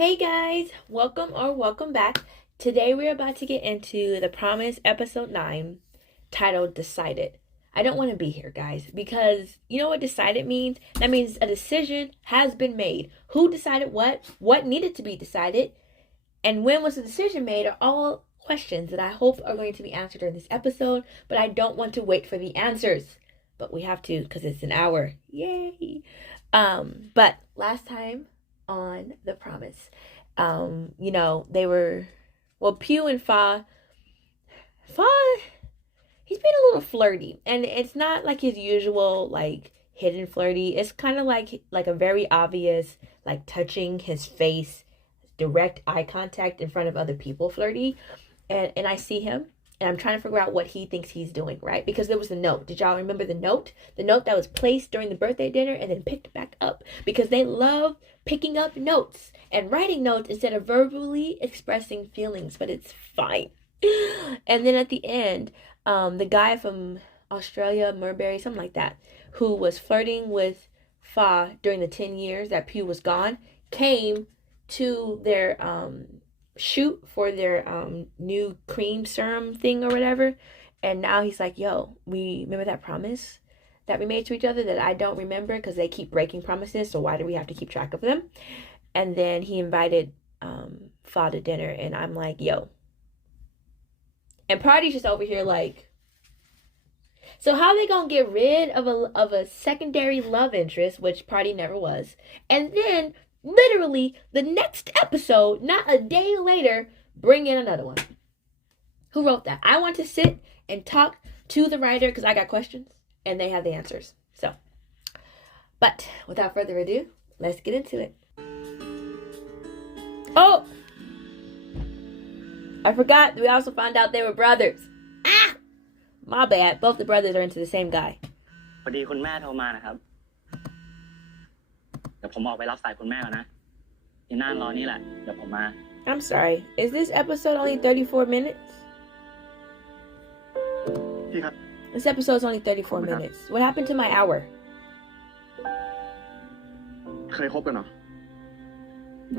Hey guys, welcome back. Today we're about to get into The Promise episode 9, titled Decided. I don't want to be here, guys, because you know what decided means? That means a decision has been made. Who decided what needed to be decided, and when was the decision made are all questions that I hope are going to be answered in this episode, but I don't want to wait for the answers. But we have to because it's an hour. Yay! But last time on The Promise, they were, Pugh and Fah, he's been a little flirty, and it's not like his usual, like, hidden flirty. It's kind of like a very obvious, like, touching his face, direct eye contact in front of other people flirty. And I see him, and I'm trying to figure out what he thinks he's doing, right? Because there was a note. Did y'all remember the note? The note that was placed during the birthday dinner and then picked back up. Because they love picking up notes and writing notes instead of verbally expressing feelings. But it's fine. And then at the end, the guy from Australia, Murberry, something like that, who was flirting with Fa during the 10 years that Pugh was gone, came to their shoot for their new cream serum thing or whatever, and now he's like, yo, we remember that promise that we made to each other that I don't remember because they keep breaking promises, so why do we have to keep track of them? And then he invited Fa to dinner, and I'm like, yo. And Party's just over here like, so how they gonna get rid of a secondary love interest, which Party never was, and then literally the next episode, not a day later, bring in another one? Who wrote that? I want to sit and talk to the writer because I got questions and they have the answers. So, but without further ado, let's get into it. Oh, I forgot. We also found out they were brothers. My bad. Both the brothers are into the same guy. พอดีคุณแม่โทรมานะครับเดี๋ยวผมออกไปรับสายคุณแม่แล้วนะที่น่ารอนี่แหละเดี๋ยวผมมา I'm sorry. Is this episode only 34 minutes? พี่ครับ This episode's only 34 minutes. What happened to my hour? เคยคบกันเหรอ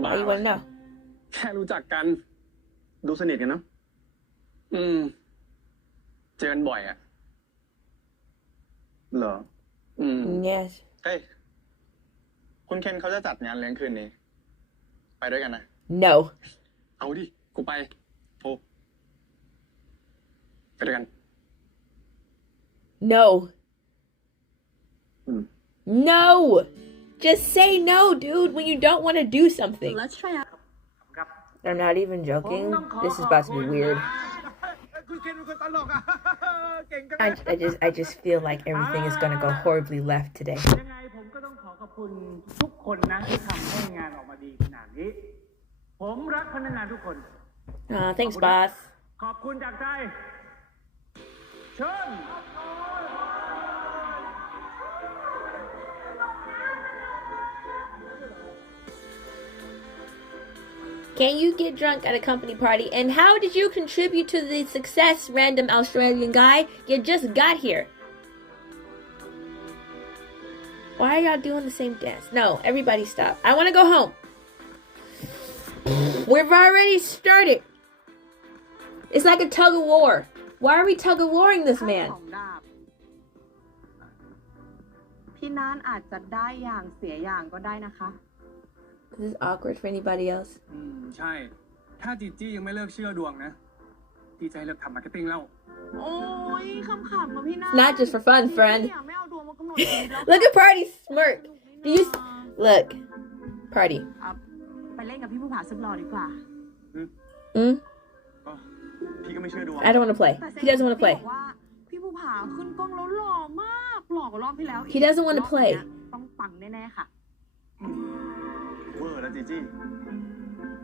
Why you want to know? แค่รู้จักกันดูสนิทกันเนาะเจอกันบ่อยอะเหรอYes. เฮ้ยคุณเคนเขาจะจัดงานเลี้ยงคืนนี้ไปด้วยกันนะ No. เอาดิกูไปโทรไปด้วยกัน No. No. Just say no, dude, when you don't want to do something. Let's try out. I'm not even joking. This is about to be weird. I just feel like everything is gonna go horribly left today. ยังไงผมก็ต้องขอขอบคุณทุกคนนะที่ทำให้งานออกมาดีขนาดนี้ผมรักพนักงานทุกคน Thanks, boss. ขอบคุณจากใจเชิญ Can you get drunk at a company party? And how did you contribute to the success, random Australian guy? You just got here. Why are y'all doing the same dance? No, everybody stop. I want to go home. We've already started. It's like a tug of war. Why are we tug of warring this man? พี่นานอาจจะได้อย่างเสียอย่างก็ได้นะคะ This is awkward for anybody else. ใช่ถ้าจีจี้ยังไม่เลิกเชื่อดวงนะดีใจเลิกทำมาร์เก็ตติ้งแล้วโอ้ยขำๆมาพี่นาน Not just for fun, friend. ไม่เอาดวงมากำหนดชีวิตแล้ว Look at Party smirk. Do you look? Party. ไปเล่นกับพี่ภูผาสุดหล่อดีกว่า พี่ก็ไม่เชื่อดวง I don't want to play. He doesn't want to play. ว่าพี่ภูผาขึ้นกล้องแล้วหล่อมากหล่อกว่ารอบที่แล้ว He doesn't want to play. ต้องปังแน่ๆค่ะ เวอร์แล้วจีจี้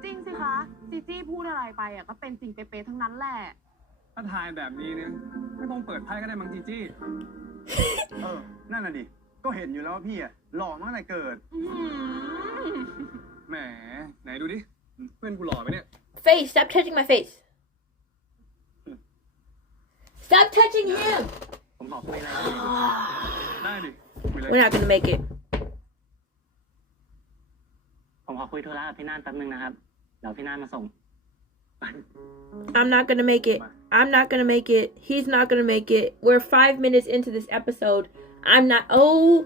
จริงสิคะจีจี้พูดอะไรไปอ่ะก็เป็นจริงเป๊ะๆทั้งนั้นแหละ ถ้าทายแบบนี้เนี่ยไม่ต้องเปิดไพ่ก็ได้มั้งจีจี้ นั่นน่ะดิก็เห็นอยู่แล้วว่าพี่อะหล่อมาตั้งแต่เกิด แหมไหนดูดิเพื่อนกูหล่อไหมเนี่ย Face, stop touching my face. Stop touching him. ผมขอคุยอะไร ได้ดิ We're not gonna make it. ผมขอคุยธุระกับพี่น่านแป๊บนึงนะครับเดี๋ยวพี่น่านมาส่ง I'm not gonna make it. I'm not gonna make it. He's not gonna make it. We're 5 minutes into this episode. I'm not. Oh.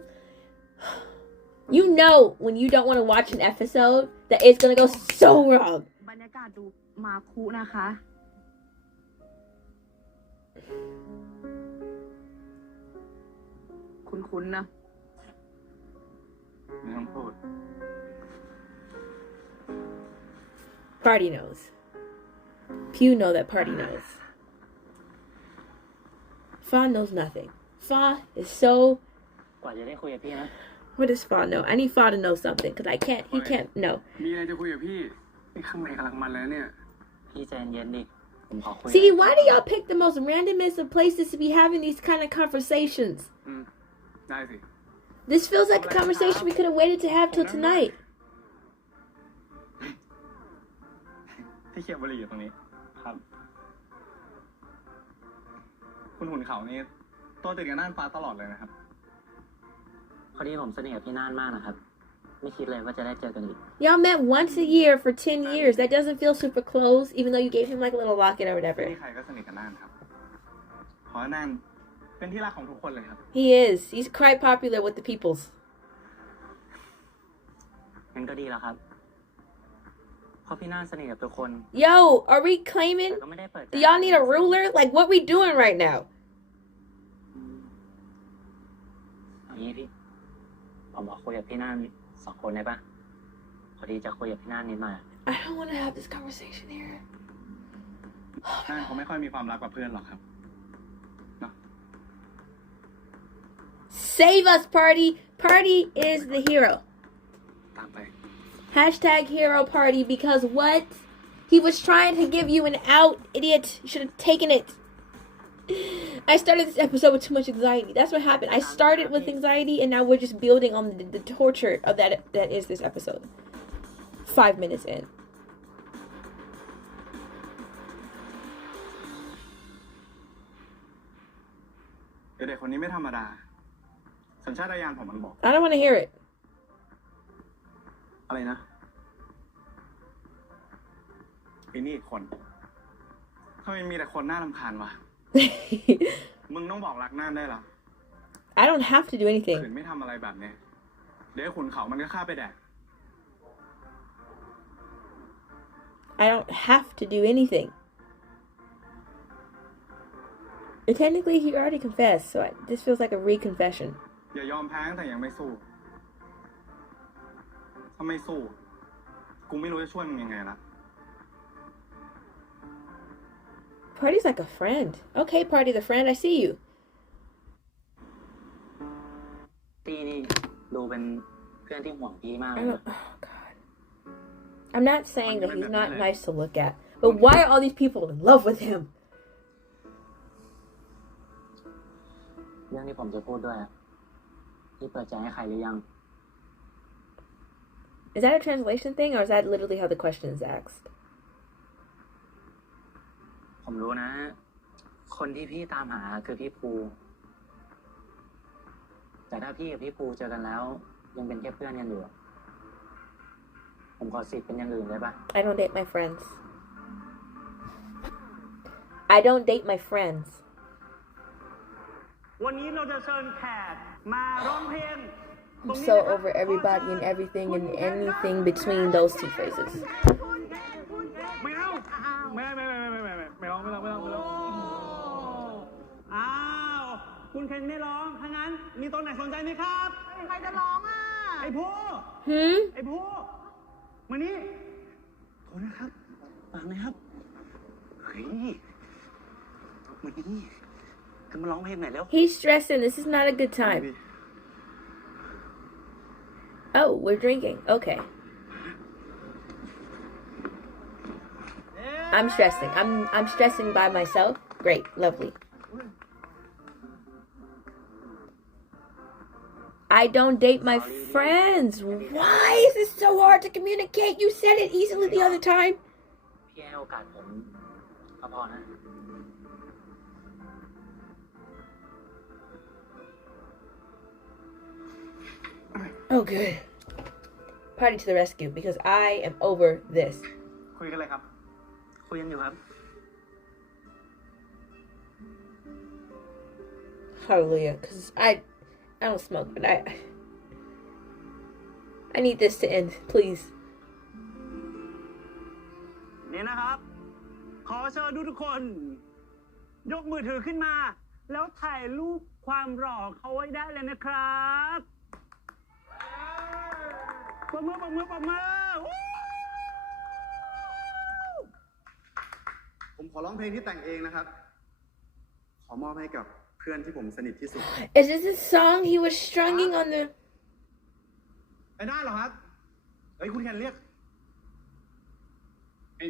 You know when you don't want to watch an episode that it's gonna go so wrong. บรรยากาศดูมาคุนะคะ คุ้นๆนะ ไม่ต้องพูด Party knows. Phu know that Party knows. Fah knows nothing. Fah is so. กว่าจะได้คุยกับพี่นะ What does Fah know? I need Fah to know something because I can't. He can't know. มีอะไรจะคุยกับพี่นี่ข้างในกำลังมันแล้วเนี่ย พี่ใจเย็นดิผมขอคุย See, why do y'all pick the most randomest of places to be having these kind of conversations? ได้สิ This feels like a conversation we could have waited to have till tonight. ที่เคียบบุหรี่อยู่ตรงนี้ครับ คุณหุ่นเขานี่ตัวติดกับน่านฟ้าตลอดเลยนะครับ พอดีผมสนิทกับพี่น่านมากนะครับ ไม่คิดเลยว่าจะได้เจอกันอีก Y'all met once a year for 10 years. That doesn't feel super close, even though you gave him like a little locket or ที่ whatever. ใครก็สนิทกับน่านครับ เพราะน่านเป็นที่รักของทุกคนเลยครับ He is. He's quite popular with the peoples. งั้นก็ดีแล้วครับเพราะพี่น่านสนิทกับทุกคน Yo, are we claiming? แต่ก็ไม่ได้เปิดใจ Do y'all need a ruler? Like, what we doing right now? เอางี้พี่ผมขอคุยกับพี่น่าน2 คนได้ปะพอดีจะคุยกับพี่น่านนิดหน่อย I don't want to have this conversation here. น่านเขาไม่ค่อยมีความรักกับเพื่อนหรอกครับ เนาะ Save us, Party. Party is the hero. ตามไป Hashtag hero party because what? He was trying to give you an out, idiot. You should have taken it. I started this episode with too much anxiety. That's what happened. I started with anxiety and now we're just building on the torture of that is this episode. 5 minutes in. เด็กคนนี้ไม่ธรรมดา สัญชาตญาณผมมันบอก I don't want to hear it. อะไรนะไอ้นี่อีกคนทำไมมีแต่คนน่ารำคาญวะ มึงต้องบอกรักน่านได้เหรอ I don't have to do ขื anything. นไม่ทำอะไรแบบเนี้ยเดี๋ยวไอ้ขุนเขามันก็ฆ่าไปแดก I don't have to do anything. And technically, he already confessed, so this feels like a reconfession. อย่ายอมแพ้ตั้งแต่ยังไม่สู้ ถ้าไม่สู้ กูไม่รู้จะช่วยมึงยังไงละ Party's like a friend. Okay, Party the friend, I see you. ตีนี่ดูเป็นเพื่อนที่ห่วงพี่มากเล I ย don't. Oh God. I'm not saying that he's not nice to look at, but why are all these people in love with him? เรื่องที่ผมจะพูดด้วยอะพี่เปิดใจให้ใครหรือยัง Is that a translation thing, or is that literally how the question is asked? ผมรู้นะ คนที่พี่ตามหาคือพี่ภูแต่ถ้าพี่กับพี่ภูเจอกันแล้ว ยังเป็นแค่เพื่อนกันอยู่อะผมขอสิทธิ์เป็นอย่างอื่นได้ปะ I don't date my friends. I don't date my friends. วันนี้เราจะเชิญแขกมาร้องเพลง I'm so over everybody and everything and anything between those two phrases. ไม่เอาไม่ร้องอ้าวคุณเคนไม่ร้องถ้างั้นมีตัวไหนสนใจไหมครับ ใครจะร้องอ่ะ ไอ้ผู้ ไอ้ผู้มานี่โทษนะครับฟังไหมครับเฮ้ยมานี่คือมาร้องเพลงไหนแล้ว He's stressing. This is not a good time. Oh, we're drinking. Okay. I'm stressing. I'm stressing by myself. Great, lovely. I don't date my friends. Why is this so hard to communicate? You said it easily the other time. พี่ให้โอกาสผมก็พอนะ Oh, good. Party to the rescue because I am over this. คุยกันเลยครับ คุยกันอยู่ครับ Hallelujah. Because I don't smoke, but I need this to end, please. นี่นะครับ ขอเชิญทุกคน ยกมือถือขึ้นมา แล้วถ่ายรูปความหล่อเขาไว้ได้เลยนะครับปรบมือวู้ ผมขอร้องเพลงที่แต่งเองนะครับ ขอมอบให้กับเพื่อนที่ผมสนิทที่สุด Is this a song he was strumming on the... ไอ้ได้เหรอครับ เฮ้ยคุณเคนเรียกไอ้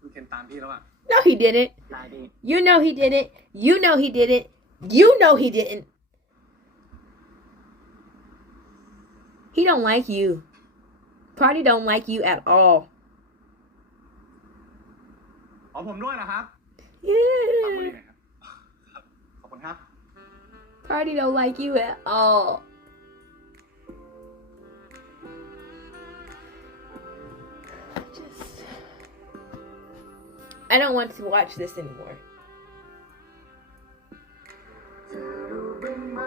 คุณเคนตามพี่แล้วอะ No, he didn't. ได้ดิ You know he didn't. You know he didn't. You know he didn't. He don't like you. Party don't like you at all. ขอผมด้วยนะครับ ฝากมือห Yeah. น่อยครับครับ ขอบคุณครับ Party don't like you at all. I don't want to watch this anymore. เธอรู้บ้างไหม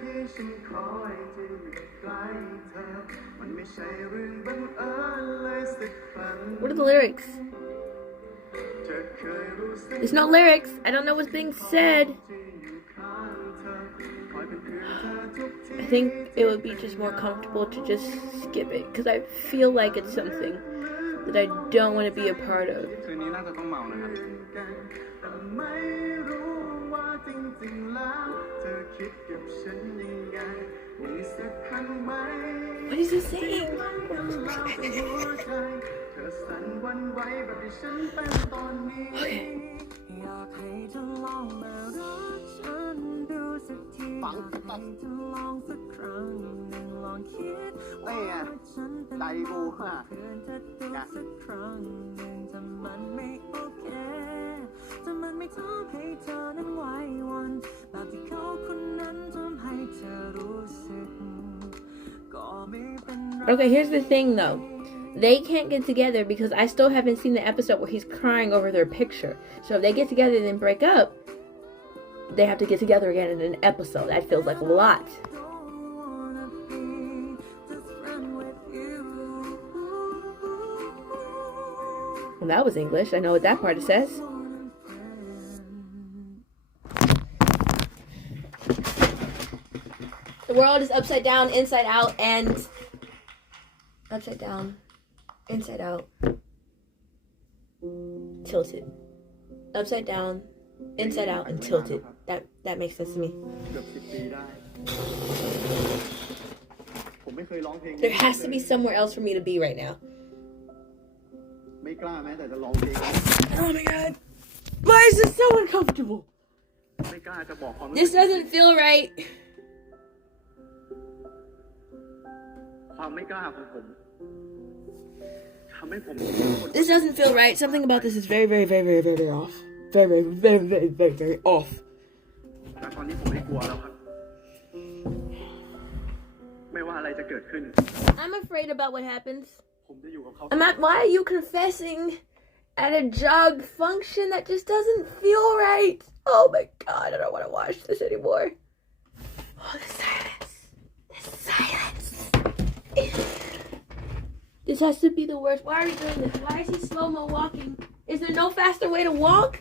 ที่ฉันคอยจะอยู่ใกล้เธอ มันไม่ใช่เรื่องบังเอิญเลยสักครั้ง What are the lyrics? เธอเคยรู้สึก There's no lyrics. I don't know what's being said. ที่อยู่ข้างเธอคอยเป็นเพื่อนเธอทุกที I think it would be just more comfortable to just skip it because I feel like it's something that I don't want to be a part of. คืนนี้น่าจะต้องเมานะครับแต่ไม่รู้ว่าจริงๆแล้วเธอคิดกับฉันยังไงมีสักครั้งไหม What is he saying? เธอสั่นหวั่นไหวแบบที่ฉันเป็นตอนนี้ อยากให้เธอลองมารักฉันดูสักทีอยากให้เธอลองสักครั้งหนึ่งลองคิดว่าฉันเป็นเพื่อนเธอดูสักครั้งหนึ่งถ้ามันไม่โอเคถ้ามันไม่ทำให้เธอนั้นไหวหวันแบบที่เขาคนนั้นทำให้เธอรู้สึกก็ไม่เป็นไร Okay, here's the thing though. They can't get together because I still haven't seen the episode where he's crying over their picture. So if they get together and then break up, they have to get together again in an episode. That feels like a lot. Well, that was English. I know what that part says. The world is upside down, inside out, and upside down, inside out, tilted. Upside down, inside out, and tilted. That makes sense to me. เกือบ10 ปีได้ ผมไม่เคยร้องเพลง There has to be somewhere else for me to be right now. ไม่กล้าแม้แต่จะร้องเพลง Oh my god. Why is this so uncomfortable? ไม่กล้าจะบอกความรู้ This สึก doesn't feel right. ความไม่กล้าของผมทำให้ผม This doesn't feel right. Something about this is very, very, very, very, very, very off. Very, very, very, very, very, very off. แต่ตอนนี้ผมไม่กลัวแล้วครับ ไม่ว่าอะไรจะเกิดขึ้น I'm afraid about what happens. ผมจะอยู่กับเขา I'm not. Why are you confessing at a job function that just doesn't feel right? Oh my god, I don't want to watch this anymore. Oh, the silence. The silence. This has to be the worst. Why are we doing this? Why is he slow-mo walking? Is there no faster way to walk?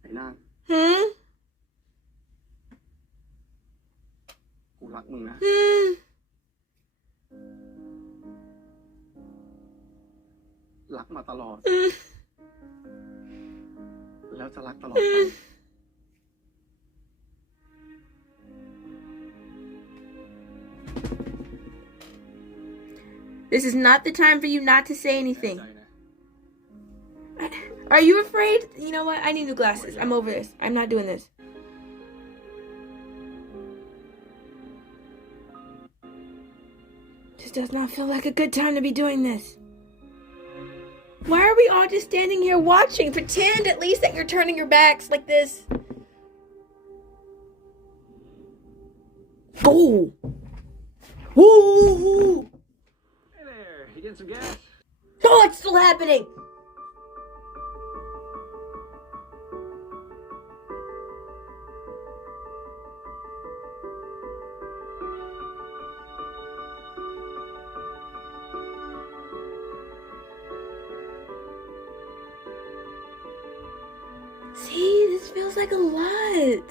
ไอ้นาง Hmm? กูรักมึงนะ Hmm? รักมาตลอด Hmm? แล้วจะรักตลอดไป This is not the time for you not to say แน่ anything. ใจนะ Are you afraid? You know what? I need new glasses. I'm over this. I'm not doing this. This does not feel like a good time to be doing this. Why are we all just standing here watching? Pretend at least that you're turning your backs like this. Go! Woo! Hey there, you getting some gas? Oh, it's still happening! See, this feels like a lot.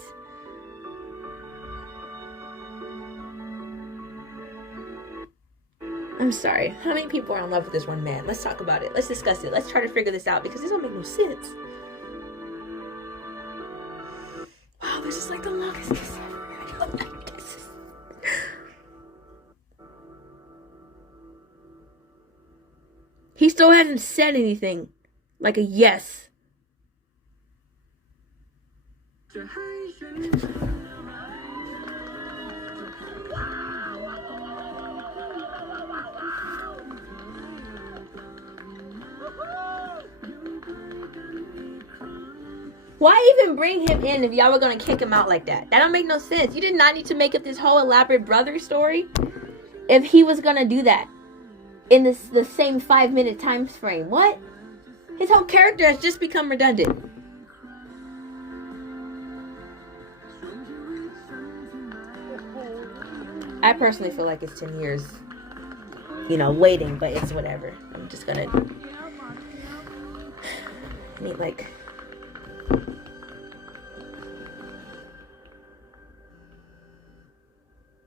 I'm sorry. How many people are in love with this one man? Let's talk about it. Let's discuss it. Let's try to figure this out because this don't make no sense. Wow, this is like the longest kiss ever. I don't like this. He still hasn't said anything. Like a yes. Why even bring him in if y'all were gonna kick him out like that? That don't make no sense. You did not need to make up this whole elaborate brother story if he was gonna do that in the same 5-minute time frame. What? His whole character has just become redundant. I personally feel like it's 10 years, waiting, but it's whatever. I'm just gonna need like...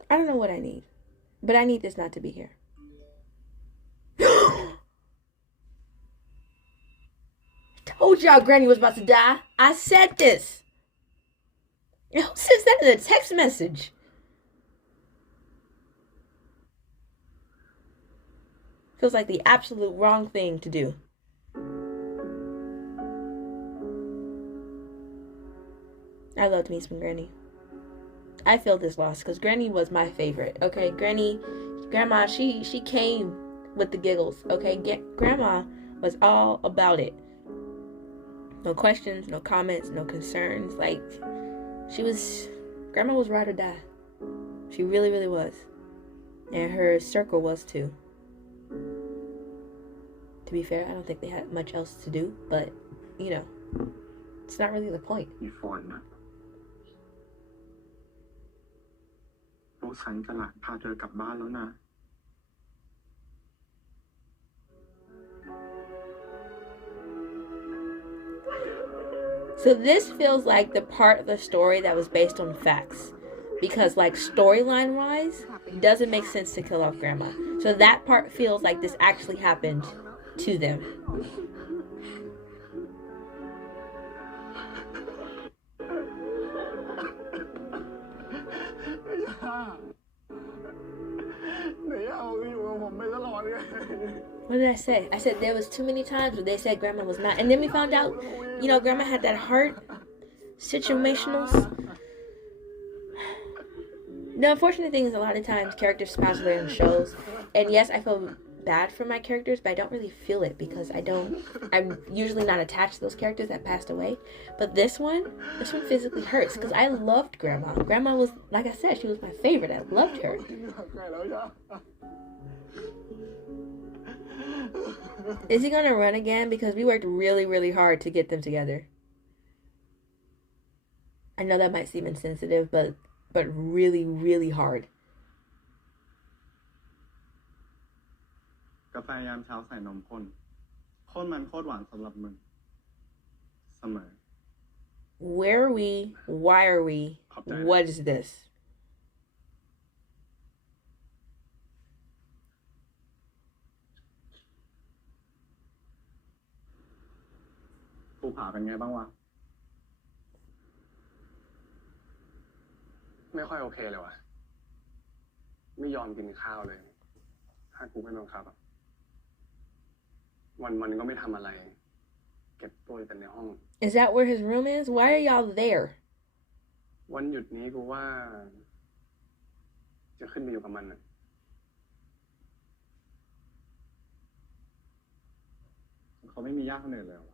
I don't know what I need, but I need this not to be here. Told y'all Granny was about to die. I said this. Who says that in a text message? Feels like the absolute wrong thing to do. I loved me some Granny. I feel this loss because Granny was my favorite. Okay, Grandma, she came with the giggles. Okay, Grandma was all about it. No questions, no comments, no concerns. Like, Grandma was ride or die. She really, really was. And her circle was too. To be fair, I don't think they had much else to do, but, it's not really the point. อีฝนนะพวกฉันกับหลานพาเธอกลับบ้านแล้วนะ So this feels like the part of the story that was based on facts. Because, like, storyline-wise, it doesn't make sense to kill off Grandma. So that part feels like this actually happened to them. What did I say? I said there was too many times where they said Grandma was not. And then we found out, Grandma had that heart situationals. The unfortunate thing is a lot of times characters pass away in shows. And yes, I feel bad for my characters, but I don't really feel it because I'm usually not attached to those characters that passed away. But this one physically hurts because I loved Grandma. Grandma was, like I said, she was my favorite. I loved her. Is he gonna run again? Because we worked really, really hard to get them together. I know that might seem insensitive, but really, really hard. กาแฟยามเช้าใส่นมข้นมันโคตรหวานสำหรับมึงเสมอ Where are we? Why are we? What is this? ภูผาเป็นไงบ้างวะ ไม่ค่อยโอเคเลยวะไม่ยอมกินข้าวเลยถ้ากูไม่บังคับอะวันก็ไม่ทำอะไรเก็บตัวอยู่แต่ในห้อง Is that where his room is? Why are y'all there? วันหยุดนี้กูว่าจะขึ้นไปอยู่กับมันน่ะ เขาไม่มีญาติคนอื่นเลยเหรอ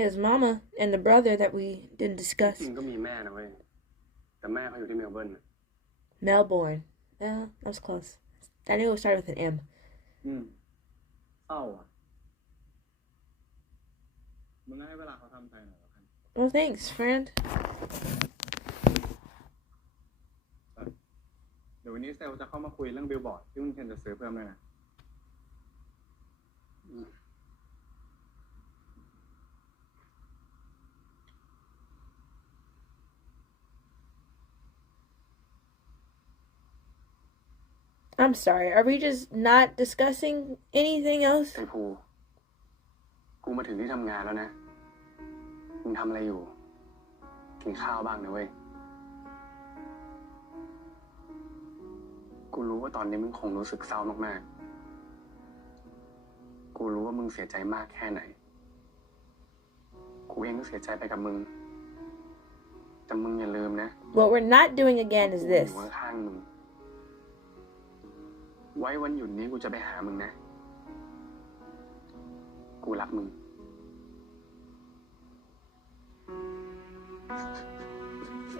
His mama and the brother that we didn't จ discuss. ริงๆก็มีแม่นะเว้ยแต่แม่เขาอยู่ที่เมลเบิร์นน่ะ Melbourne. That was close. I knew it started with an M. เศร้าอ่ะมึงก็ให้เวลาเขาทำใจหน่อยแล้วกัน Well, thanks, friend. เดี๋ยววันนี้เซลจะเข้ามาคุยเรื่องบิลบอร์ดที่คุณเคนจะซื้อเพิ่มด้วยนะ I'm sorry. Are we just not discussing anything else? ไอ้ภูกูมาถึงที่ทำงานแล้วนะมึงทำอะไรอยู่กินข้าวบ้างนะเว้ยกูรู้ว่าตอนนี้มึงคงรู้สึกเศร้ามากๆกูรู้ว่ามึงเสียใจมากแค่ไหนกูเองก็เสียใจไปกับมึงแต่มึงอย่าลืมนะ What we're not doing again is กู this. อยู่ข้างๆมึงไว้วันหยุดนี้กูจะไปหามึงนะกูรักมึง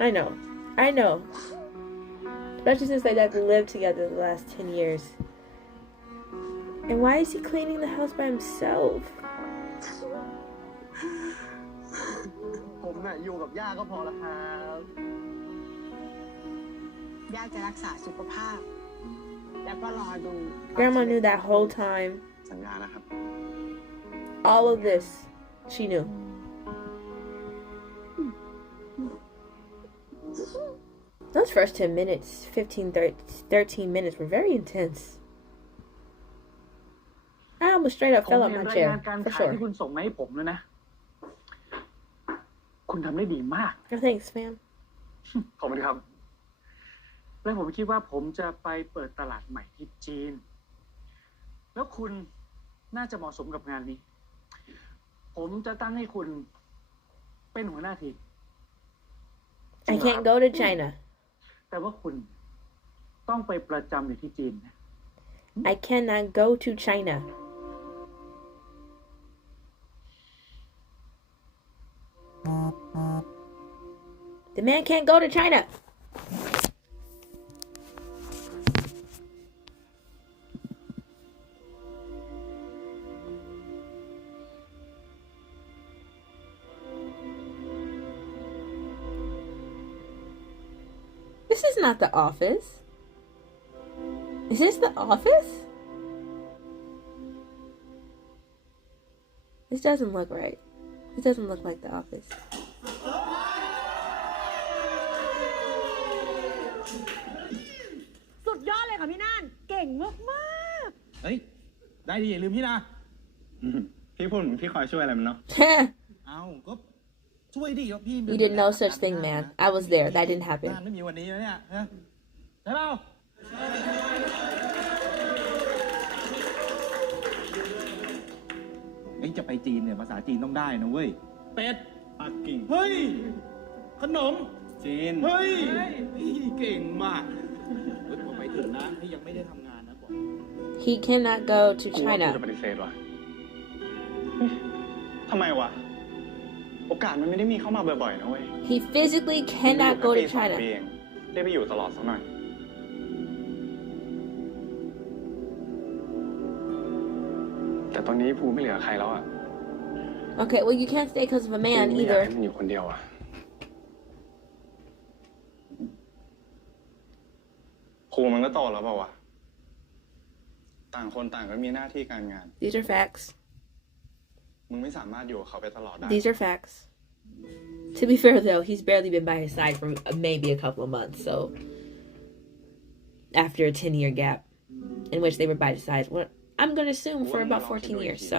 I know. Especially since they got to live together the last 10 years. And why is he cleaning the house by himself? ผมน่ะอยู่กับย่าก็พอแล้วครับ ย่าจะรักษาสุขภาพ แล้วก็รอดู Grandma knew that whole time. สัญญานะครับ All of this, she knew. Those first 10 minutes, 13 minutes were very intense. I almost straight up ผม fell out เห็น my ราย chair, งานการ for ขาย sure. ที่คุณส่งมาให้ผมแล้วนะ คุณทำได้ดีมาก Oh, thanks, fam. ขอบคุณครับ แล้วผมคิดว่าผมจะไปเปิดตลาดใหม่ที่จีน แล้วคุณน่าจะเหมาะสมกับงานนี้ ผมจะตั้งให้คุณเป็นหัวหน้าทีม I can't go to China. แต่ว่าคุณต้องไปประจำอยู่ที่จีนนะ I cannot go to China. The man can't go to China. This is not the office. Is this the office? This doesn't look right. This doesn't look like the office. สุดยอดเลยค่ะพี่น่าน เก่งมาก เฮ้ย ได้ดิอย่าลืมพี่นะ พี่พูดเหมือนพี่คอยช่วยอะไรมันเนาะ เอาก็ช่วยดิแล้วพี่ You did no such thing, man. I was there. That didn't งาน happen. ไม่มีวันนี้แล้วเนี่ยฮะใช่เปล่าเอ้ยจะไปจีนเนี่ยภาษาจีนต้องได้นะเว้ย เป็ด ปักกิ่ง เฮ้ย ขนม จีน เฮ้ย เก่งมากเฮ้ยพอไปถึงนะที่ยังไม่ได้ทำงานนะบอก He cannot go to กูว่ากู China. จะปฏิเสธว่ะเฮ้ยทำไมวะ โอกาสมันไม่ได้มีเข้ามาบ่อยๆนะเว้ย He physically มึง cannot อยู่ go แค่ to ปีสอง China. ปีเองได้ไปอยู่ตลอดสักหน่อย แต่ตอนนี้ภูไม่เหลือใครแล้วอ่ะ Okay, well, you can't stay because of a ภู man ไม่อยากให้ either. มันอยู่คนเดียวอ่ะภูมันก็โตแล้วเปล่าวะ ต่างคนต่างก็มีหน้าที่การงาน These are facts. มึงไม่สามารถอยู่กับเขาไปตลอดได้ These are facts. To be fair, though, he's barely been by his side for maybe a couple of months. So, after a 10-year gap in which they were by his side, well, I'm going to assume for about 14 years. So,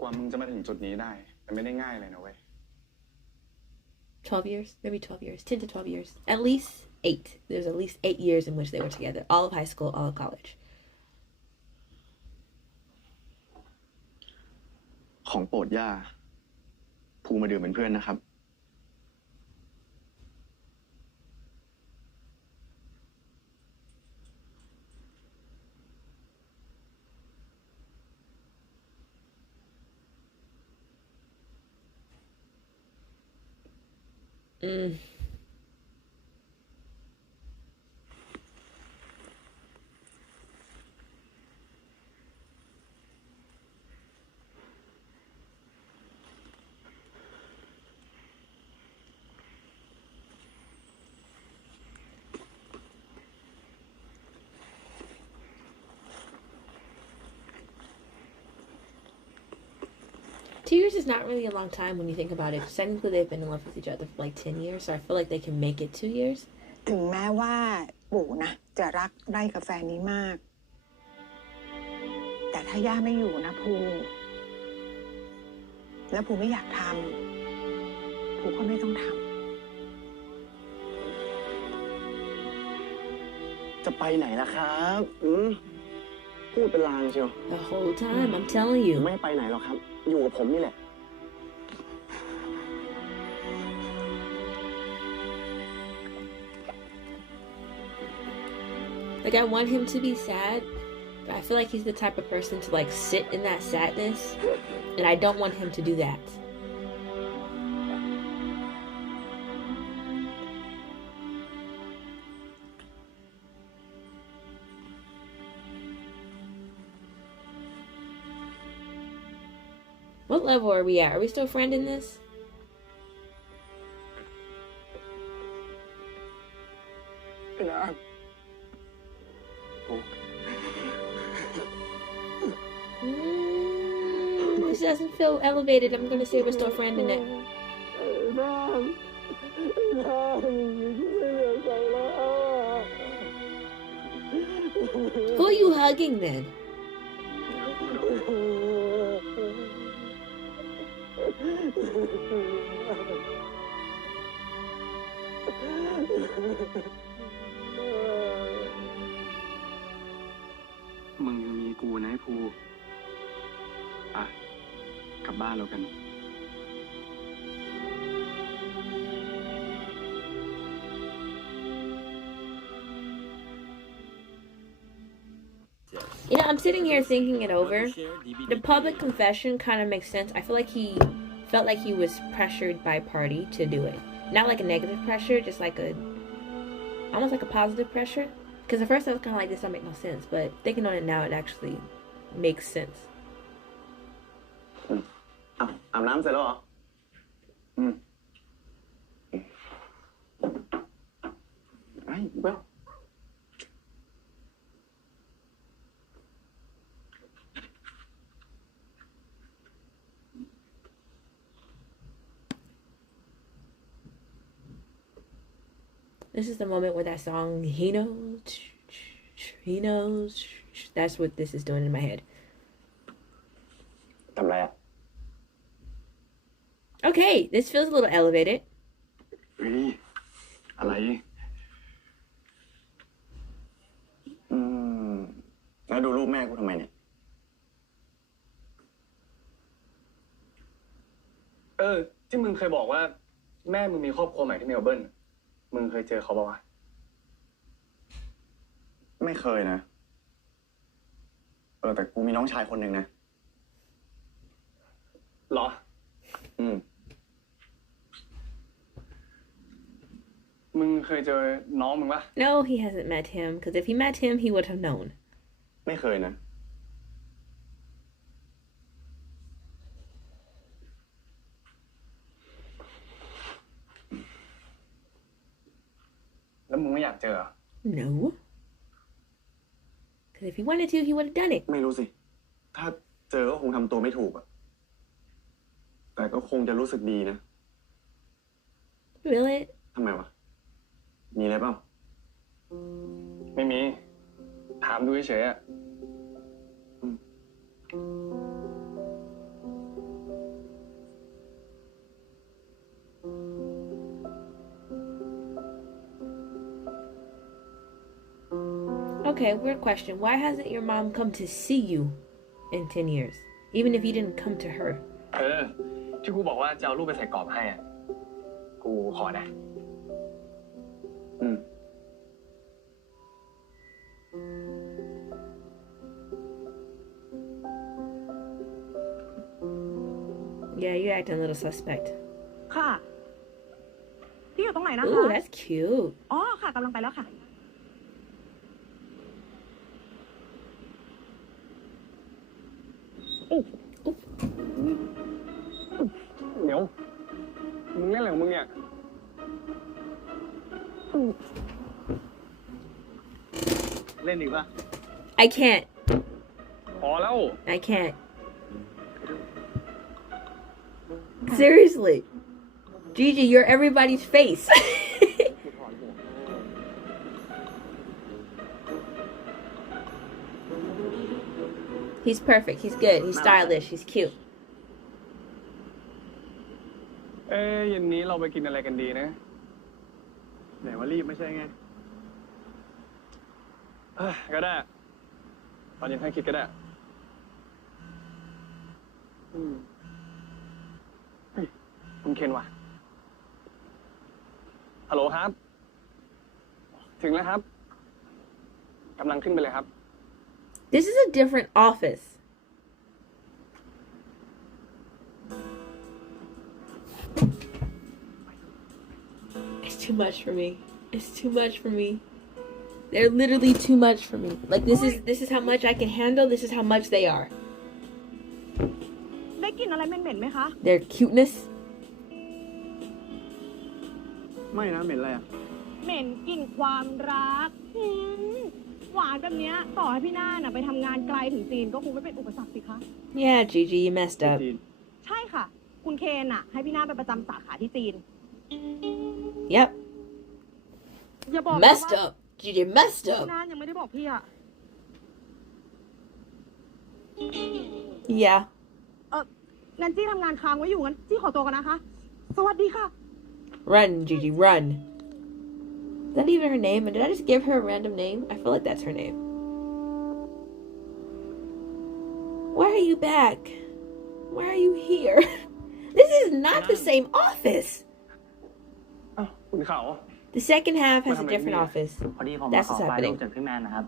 กว่ามึงจะมาถึงจุดนี้ได้มันไม่ได้ง่ายเลยนะเว้ย 12 years, maybe 12 years, 10 to 12 years, at least 8. There's at least 8 years in which they were together, all of high school, all of college. ของโปรดย่าภูมาดื่มเป็นเพื่อนนะครับ Mm. Two years is not really a long time when you think about it. 'Cause technically, they've been in love with each other for like 10 years, so I feel like they can make it 2 years. ถึงแม้ว่าปู่นะจะรักใคร่กับแฟนนี้มาก แต่ถ้าย่าไม่อยู่นะภูแล้วภูไม่อยากทำภูก็ไม่ต้องทำจะไปไหนล่ะครับพูดเป็นลางเชียว The whole time, I'm telling you. ไม่ไปไหนหรอกครับ อยู่กับผมนี่แหละ Like, I want him to be sad, but I feel like he's the type of person to like sit in that sadness, and I don't want him to do that. What level are we at? Are we still friending this? This doesn't feel elevated. I'm gonna say we're still friending it. Who are you hugging then?มึงยังมีกูนะไอ้ภูอ่ะกลับบ้านเรากัน You know, I'm sitting here thinking it over. The public confession kind of makes sense. I feel like he felt like he was pressured by Party to do it. Not like a negative pressure, just like almost like a positive pressure. Because at first I was kind of like, this don't make no sense. But thinking on it now, it actually makes sense. อาบน้ำเสร็จแล้วเหรอไอ้เบล This is the moment where that song, he knows, that's what this is doing in my head. ทำไรอ่ะ Okay, this feels a little elevated. เฮ้ยอะไรแล้วดูรูปแม่กูทำไมเนี่ยที่มึงเคยบอกว่าแม่มึงมีครอบครัวใหม่ที่เมลเบิร์นมึงเคยเจอเขาป่าวะไม่เคยนะแต่กูมีน้องชายคนหนึ่งนะหรอมึงเคยเจอน้องมึงปะ No, he hasn't met him, because if he met him, he would have known. ไม่เคยนะแล้วมึงไม่อยากเจอ No. Because if he wanted to, he would have done it. ไม่รู้สิถ้าเจอก็คงทำตัวไม่ถูกอะแต่ก็คงจะรู้สึกดีนะ Really? ทำไมวะมีอะไรเปล่าไม่มีถามดูเฉยๆอะOkay, weird question. Why hasn't your mom come to see you in 10 years? Even if you didn't come to her. ที่กูบอกว่าจะเอารูปไปใส่กรอบให้อะกูขอนะYeah, you're acting a little suspect. ค่ะ นะคะ Ooh, that's cute. อ๋อค่ะกำลังไปแล้วค่ะ เดี๋ยว มึงเล่นอะไรของมึงเนี่ย เล่นอีกปะ I can't. พอแล้ว I can't. Seriously. Gigi, you're everybody's face. He's perfect. He's good. He's stylish. He's cute. เย็นนี้เราไปกินอะไรกันดีนะ ไหนว่ารีบไม่ใช่ไง ก็ได้ ตอนเย็นให้คิดก็ได้เฮ้ยคุณเคนวะฮัลโหลครับ ถึงแล้วครับกำลังขึ้นไปเลยครับ This is a different office. It's too much for me. It's too much for me. They're literally too much for me. Like this is how much I can handle. This is how much they are. ได้กลิ่นอะไรเหม็นๆไหมคะ Their cuteness. ไม่นะเหม็นอะไรอ่ะ เหม็นกลิ่นความรักหวานแบบเนี้ยต่อให้พี่น่าน่ะไปทำงานไกลถึงจีนก็คงไม่เป็นอุปสรรคสิคะ Yeah, Gigi, you messed up. ใช่ค่ะ คุณเคนน่ะ ให้พี่น่าไปประจำสาขาที่จีน Yep. อย่าบอกนะ Messed ว่า up. Gigi messed พี่ up. น่ายังไม่ได้บอกพี่อะ Yeah. งั้นจี้ทำงานค้างไว้อยู่งั้นจี้ขอตัวกันนะคะ สวัสดีค่ะ Run, Gigi, run. Is that even her name? And did I just give her a random name? I feel like that's her name. Why are you back? Why are you here? This is not the same office. อ้าวคุณเขา The second half has a different office. พอดีผม That's ขอ what's ไฟล์รูป happening. จากพี่แมนนะครับ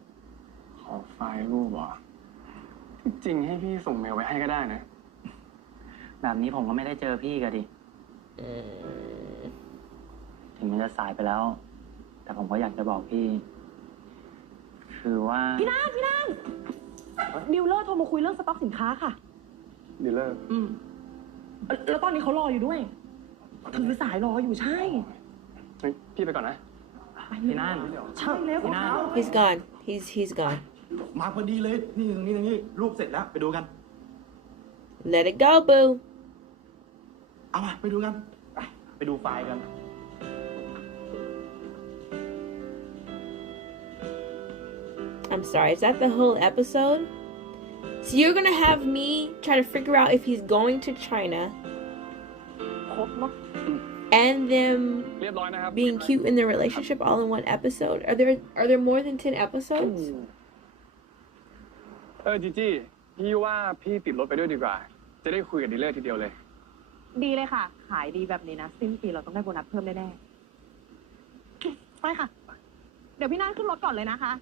ขอไฟล์รูปเหรอจริงให้พี่ส่งเมลไปให้ก็ได้นะ แบบนี้ผมก็ไม่ได้เจอพี่กันดิ ถึงมันจะสายไปแล้ว แต่ผมก็อยากจะบอกพี่ คือว่า พี่น่าดิวเลอร์โทรมาคุยเรื่องสต็อกสินค้าค่ะ ดีลเลอร์ แล้วตอนนี้เขารออยู่ด้วยถือสายรออยู่ใช่ เฮ้ยพี่ไปก่อนนะ พี่น่าน ใช่แล้ว พี่น่าน He's gone. He's gone. มาพอดีเลย นี่ตรงนี้ตรงนี้รูปเสร็จแล้วไปดูกัน Let it go, boo. เอามาไปดูกัน ไปดูไฟล์กัน I'm sorry. Is that the whole episode? So you're gonna have me try to figure out if he's going to China ครบเนาะ and them เรียบร้อยนะครับ being cute in their relationship all in one episode? Are there more than 10 episodes? จีจี้พี่ว่าพี่ติดรถไปด้วยดีกว่า จะได้คุยกับดีลเลอร์ทีเดียวเลย ดีเลยค่ะ ขายดีแบบนี้นะ สิ้นปีเราต้องได้โบนัสเพิ่มแน่ๆไปค่ะ เดี๋ยวพี่น่าขึ้นรถก่อนเลยนะคะ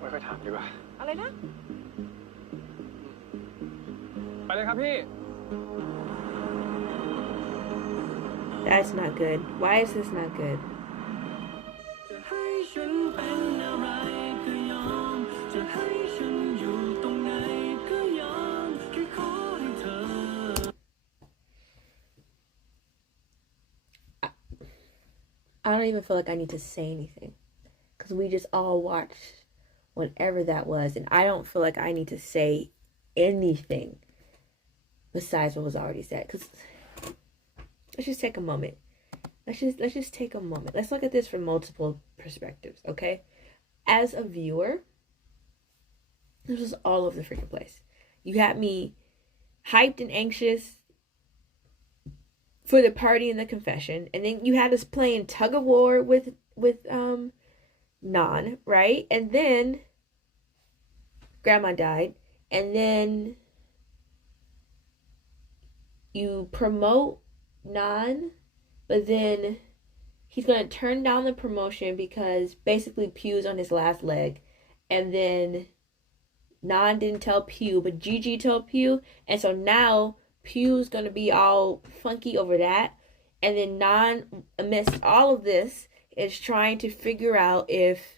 ไม่ค่อยถามดีกว่า อะไรนะ ไปเลยครับพี่ That's not good. Why is this not good? จะให้ฉันเป็นอะไรก็ยอม จะให้ฉันอยู่ตรงไหนก็ยอมแค่ขอให้เธอ I don't even feel like I need to say anything because we just all watched whatever that was, and I don't feel like I need to say anything besides what was already said. Because let's just take a moment. Let's just take a moment. Let's look at this from multiple perspectives, okay? As a viewer, this was all over the freaking place. You had me hyped and anxious for the party and the confession, and then you had us playing tug of war with Nan, right? And then grandma died, and then you promote Nan, but then he's gonna turn down the promotion because basically Pugh's on his last leg, and then Nan didn't tell Pugh, but Gigi told Pugh, and so now Pugh's gonna be all funky over that, and then Nan, amidst all of this, is trying to figure out if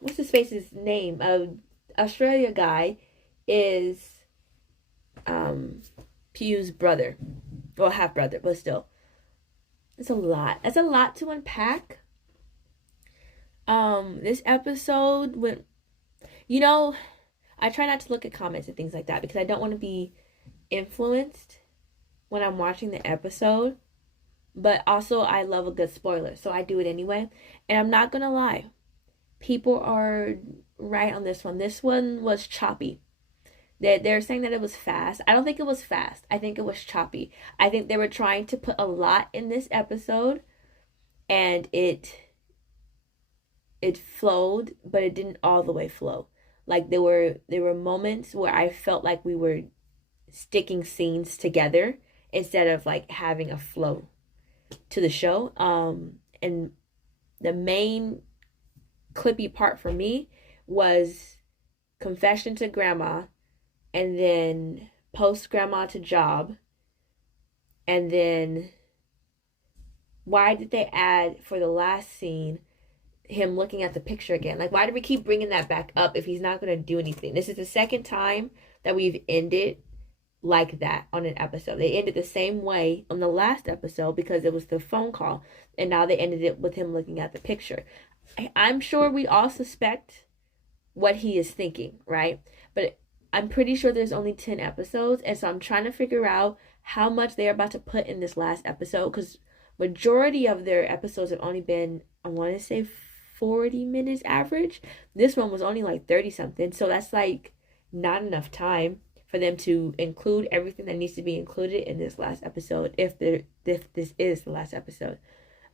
what's his face's name? Australia guy is Pugh's brother. Well, half brother, but still. It's a lot. That's a lot to unpack. This episode went, I try not to look at comments and things like that because I don't want to be influenced when I'm watching the episode. But also, I love a good spoiler, so I do it anyway. And I'm not gonna lie, people are right on this one. This one was choppy. They're saying that it was fast. I don't think it was fast. I think it was choppy. I think they were trying to put a lot in this episode, and it flowed, but it didn't all the way flow. Like there were moments where I felt like we were sticking scenes together instead of like having a flow to the show. And the main clippy part for me was confession to grandma, and then post grandma to job, and then why did they add for the last scene him looking at the picture again? Like, why do we keep bringing that back up if he's not going to do anything? This is the second time that we've ended like that on an episode. They ended the same way on the last episode because it was the phone call, and now they ended it with him looking at the picture. I'm sure we all suspect what he is thinking, right? But I'm pretty sure there's only 10 episodes, and so I'm trying to figure out how much they're about to put in this last episode, because majority of their episodes have only been, I want to say 40 minutes average. This one was only like 30 something, so that's like not enough time for them to include everything that needs to be included in this last episode, if this is the last episode.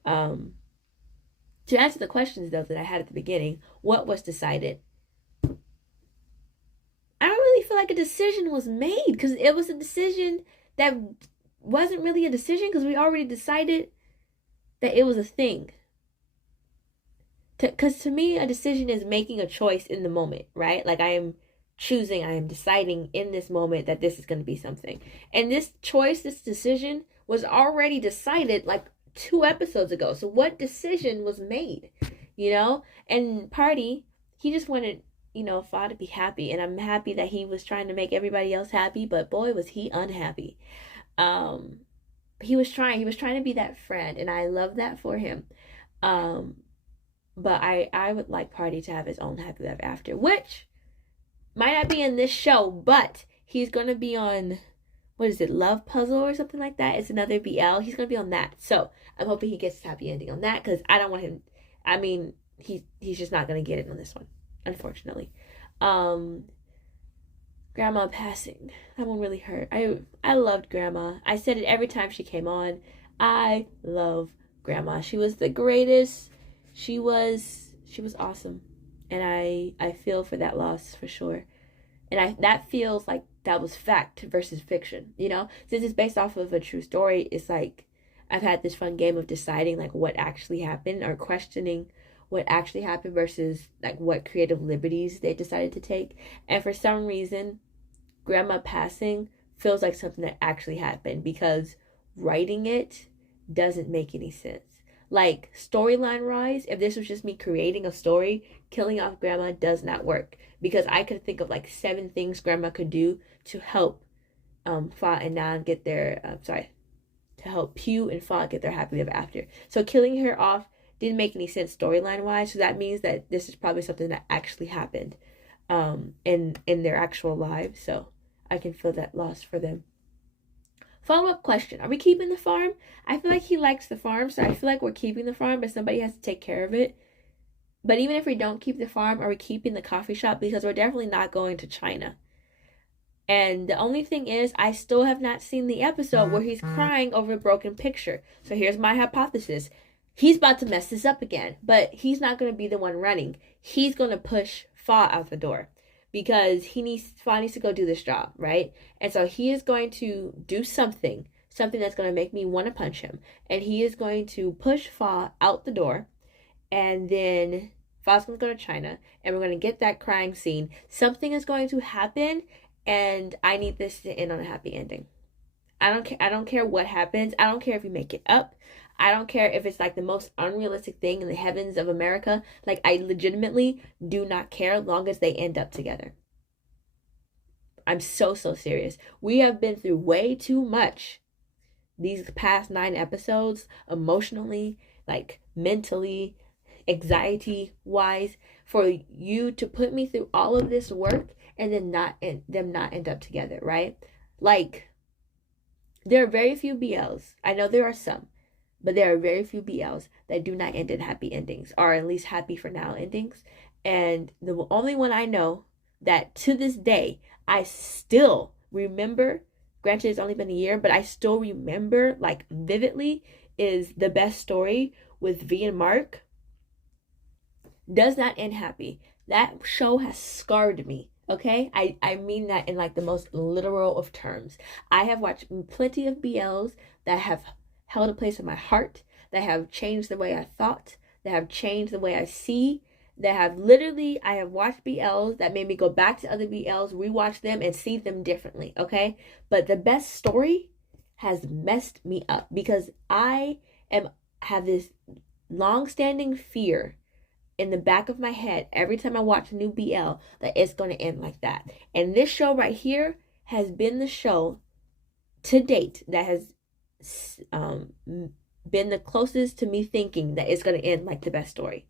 To answer the questions though that I had at the beginning, what was decided? I don't really feel like a decision was made, because it was a decision that wasn't really a decision, because we already decided that it was a thing. Because to me, a decision is making a choice in the moment, right? Like I am deciding in this moment that this is going to be something. And this choice, this decision was already decided like 2 episodes ago. So what decision was made, And Party, he just wanted, Fah to be happy. And I'm happy that he was trying to make everybody else happy, but boy, was he unhappy. He was trying to be that friend, and I love that for him. But I would like Party to have his own happy life after, which might not be in this show, but he's going to be on, what is it, Love Puzzle or something like that? It's another BL. He's going to be on that. So I'm hoping he gets a happy ending on that, because I don't want him, he's just not going to get it on this one, unfortunately. Grandma passing. That one really hurt. I loved Grandma. I said it every time she came on. I love Grandma. She was the greatest. She was awesome. And I feel for that loss for sure. And that feels like that was fact versus fiction, Since it's based off of a true story, it's like I've had this fun game of deciding like what actually happened, or questioning what actually happened versus like what creative liberties they decided to take. And for some reason, Grandma passing feels like something that actually happened, because writing it doesn't make any sense. Like storyline wise, if this was just me creating a story, killing off Grandma does not work, because I could think of like 7 things Grandma could do to help Fah and Nan get their to help Pugh and Fah get their happy ever after. So killing her off didn't make any sense storyline wise. So that means that this is probably something that actually happened in their actual lives. So I can feel that loss for them. Follow-up question. Are we keeping the farm? I feel like he likes the farm, so I feel like we're keeping the farm, but somebody has to take care of it. But even if we don't keep the farm, are we keeping the coffee shop? Because we're definitely not going to China. And the only thing is, I still have not seen the episode where he's crying over a broken picture. So here's my hypothesis. He's about to mess this up again, but he's not going to be the one running. he's going to push Fah out the door because Fah needs to go do this job, right? And so he is going to do something that's going to make me want to punch him. And he is going to push Fah out the door. And then Fah's going to go to China. And we're going to get that crying scene. Something is going to happen. And I need this to end on a happy ending. I don't care what happens. I don't care if you make it up. I don't care if it's like the most unrealistic thing in the heavens of America. Like, I legitimately do not care as long as they end up together. I'm so serious. We have been through way too much these past 9 episodes, emotionally, like mentally, anxiety wise, for you to put me through all of this work and then them not end up together, right? Like, there are very few BLs. I know there are some, but there are very few BLs that do not end in happy endings, or at least happy for now endings. And the only one I know that to this day I still remember, granted it's only been a year, but I still remember like vividly, is The Best Story with V and Mark. Does not end happy. That show has scarred me. Okay, I mean that in like the most literal of terms. I have watched plenty of BLs that have held a place in my heart, that have changed the way I thought, that have changed the way I see, that have literally, I have watched BLs that made me go back to other BLs, rewatch them, and see them differently, okay? But The Best Story has messed me up because I have this long-standing fear in the back of my head every time I watch a new BL that it's going to end like that. And this show right here has been the show to date that has been the closest to me thinking that it's going to end like The Best Story,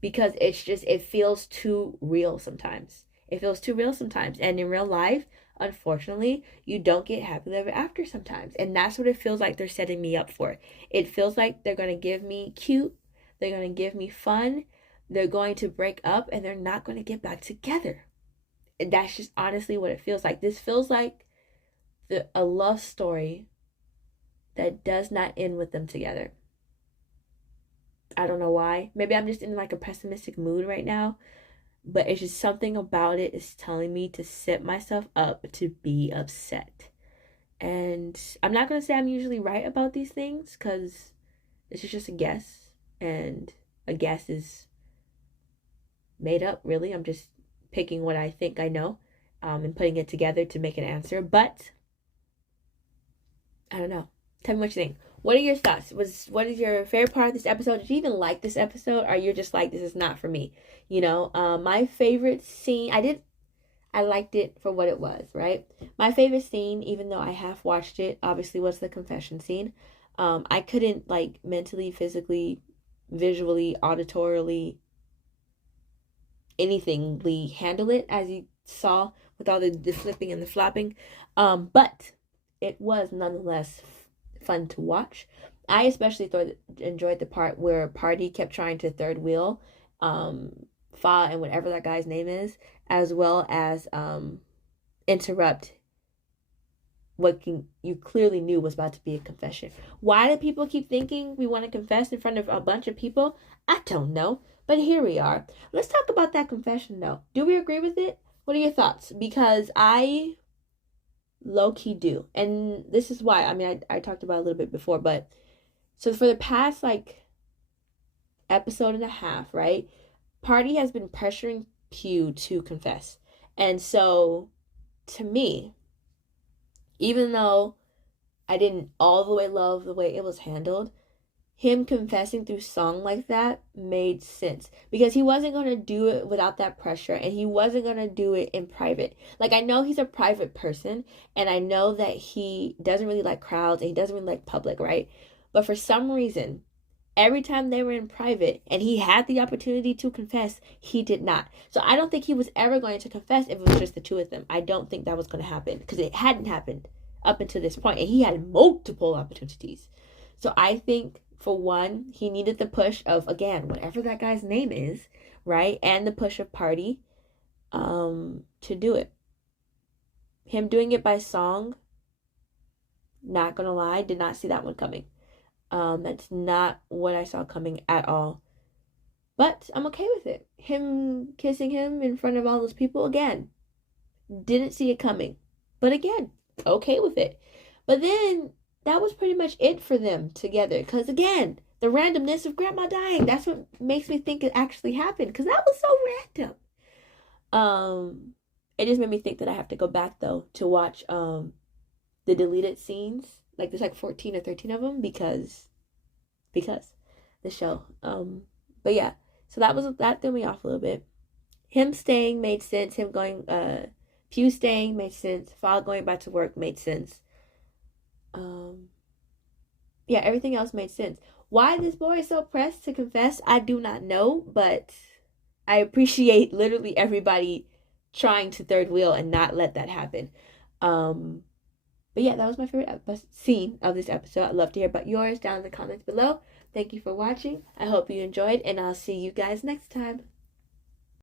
because it feels too real sometimes. It feels too real sometimes. And in real life, unfortunately, you don't get happily ever after sometimes. And that's what it feels like they're setting me up for. It feels like they're going to give me cute, they're going to give me fun, they're going to break up, and they're not going to get back together. And that's just honestly what it feels like. This feels like a love story that does not end with them together. I don't know why. Maybe I'm just in like a pessimistic mood right now, but it's just something about it is telling me to set myself up to be upset. And I'm not going to say I'm usually right about these things, because this is just a guess, and a guess is made up, really. I'm just picking what I think I know, and putting it together to make an answer. But I don't know. Tell me what you think. What are your thoughts? What is your favorite part of this episode? Did you even like this episode, or you're just like, this is not for me? You know, my favorite scene, I liked it for what it was, right? My favorite scene, even though I half watched it, obviously was the confession scene. I couldn't like mentally, physically, visually, auditorily, anythingly handle it, as you saw with all the flipping and the flopping. But it was nonetheless fun to watch. I especially enjoyed the part where Party kept trying to third wheel Fah and whatever that guy's name is, as well as interrupt what you clearly knew was about to be a confession. Why do people keep thinking we want to confess in front of a bunch of people? I don't know, but here we are. Let's talk about that confession though. Do we agree with it? What are your thoughts? Because I low-key do, and this is why. I mean, I talked about it a little bit before, but so for the past like episode and a half, right, Party has been pressuring Phu to confess. And so to me, even though I didn't all the way love the way it was handled, him confessing through song like that made sense, because he wasn't going to do it without that pressure, and he wasn't going to do it in private. Like, I know he's a private person, and I know that he doesn't really like crowds, and he doesn't really like public, right? But for some reason, every time they were in private and he had the opportunity to confess, he did not. So I don't think he was ever going to confess if it was just the two of them. I don't think that was going to happen, because it hadn't happened up until this point, and he had multiple opportunities. So I think, for one, he needed the push of, again, whatever that guy's name is, right? And the push of Party to do it. Him doing it by song, not gonna lie, did not see that one coming. That's not what I saw coming at all. But I'm okay with it. Him kissing him in front of all those people, again, didn't see it coming. But again, okay with it. But then that was pretty much it for them together. Because again, the randomness of grandma dying, that's what makes me think it actually happened. Because that was so random. It just made me think that I have to go back though to watch the deleted scenes. Like there's like 14 or 13 of them because the show. But yeah, so that threw me off a little bit. Him staying made sense. Him going Phu staying made sense. Fah going back to work made sense. Yeah, everything else made sense. Why this boy is so pressed to confess, I do not know, but I appreciate literally everybody trying to third wheel and not let that happen. But yeah, that was my favorite scene of this episode. I'd love to hear about yours down in the comments below. Thank you for watching. I hope you enjoyed, and I'll see you guys next time.